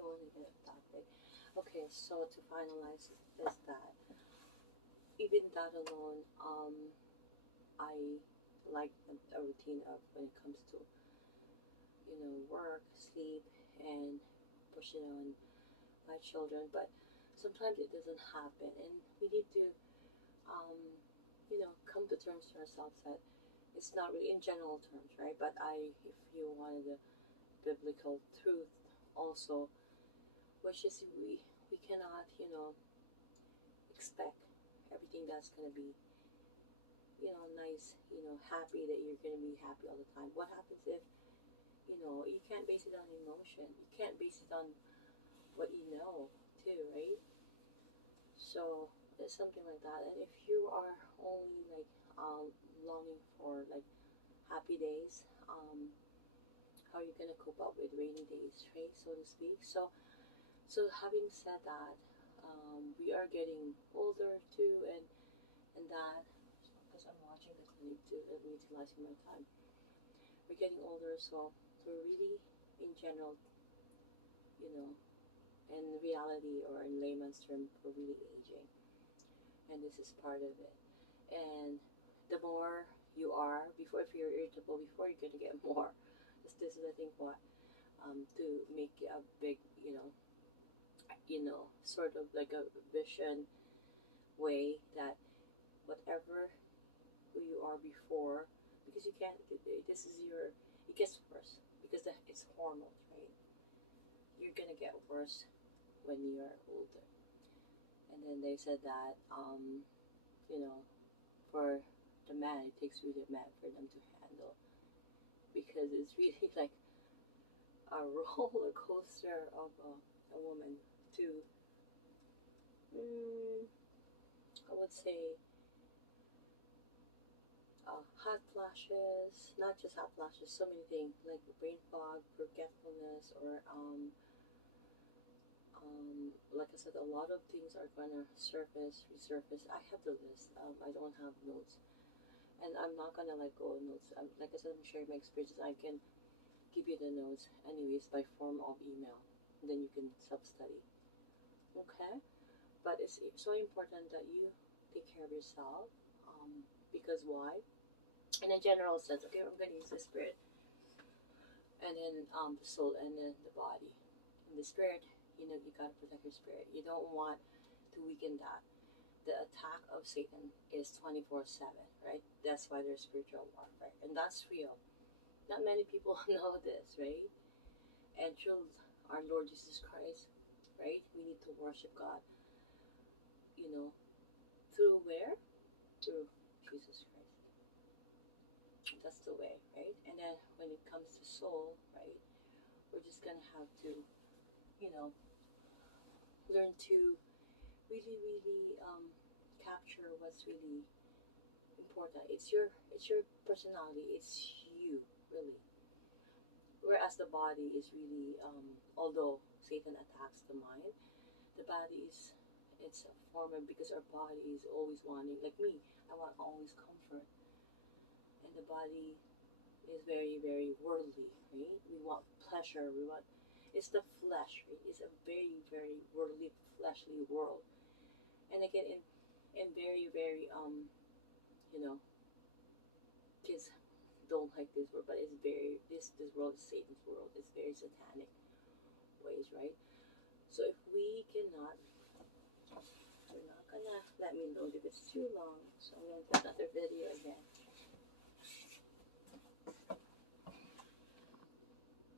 don't want to get that big. Okay, so to finalize is that even that alone, I like a routine of when it comes to work, sleep, and pushing on my children. But sometimes it doesn't happen, and we need to um, come to terms to ourselves that it's not really in general terms, right? But if you wanted the biblical truth also, which is we cannot, expect everything that's gonna be, nice, happy that you're gonna be happy all the time. What happens if, you can't base it on emotion? You can't base it on what you know, too, right? So it's something like that. And if you are only like longing for like happy days, how are you gonna cope up with rainy days, right? So to speak. So having said that, we are getting older too, and that because I'm watching the clinic too, and utilizing my time. We're getting older, so we're really, in general, you know, in reality or in layman's term, we're really aging, and this is part of it. And the more you are, before if you're irritable, before you're gonna get more. This is I think what to make a big, sort of like a vision way that whatever who you are before, because you can't. This is your. It gets worse because it's hormones, right? You're gonna get worse when you're older. And then they said that, you know, for the man, it takes really a man for them to handle because it's really like a roller coaster of a woman to, I would say, hot flashes, not just hot flashes, so many things like brain fog, forgetfulness, or like I said, a lot of things are gonna resurface. I have the list. I don't have notes, and I'm not gonna let go of notes. Like I said, I'm sharing my experiences. I can give you the notes anyways by form of email. And then you can self-study. Okay, but it's so important that you take care of yourself. Because why? In a general sense, okay, I'm gonna use the spirit, and then the soul, and then the body. And the spirit, you gotta protect your spirit. You don't want to weaken that. The attack of Satan is 24/7, right? That's why there's spiritual warfare, and that's real. Not many people know this, right? And through our Lord Jesus Christ, right? We need to worship God, you know, through where? Through Jesus Christ. That's the way, right? And then when it comes to soul, right? We're just gonna have to, you know, learn to really, really capture what's really important. It's your personality. It's you, really. Whereas the body is really, although Satan attacks the mind, the body is it's a form of because our body is always wanting. Like me, I want always comfort, and the body is very, very worldly, right? We want pleasure. We want it's the flesh, right? It's a very, very worldly, fleshly world. And again, in very, very you know, kids don't like this word, but it's very this world is Satan's world. It's very satanic ways, right? So if we cannot, you're not gonna let me know if it's too long. So I'm gonna do another video again.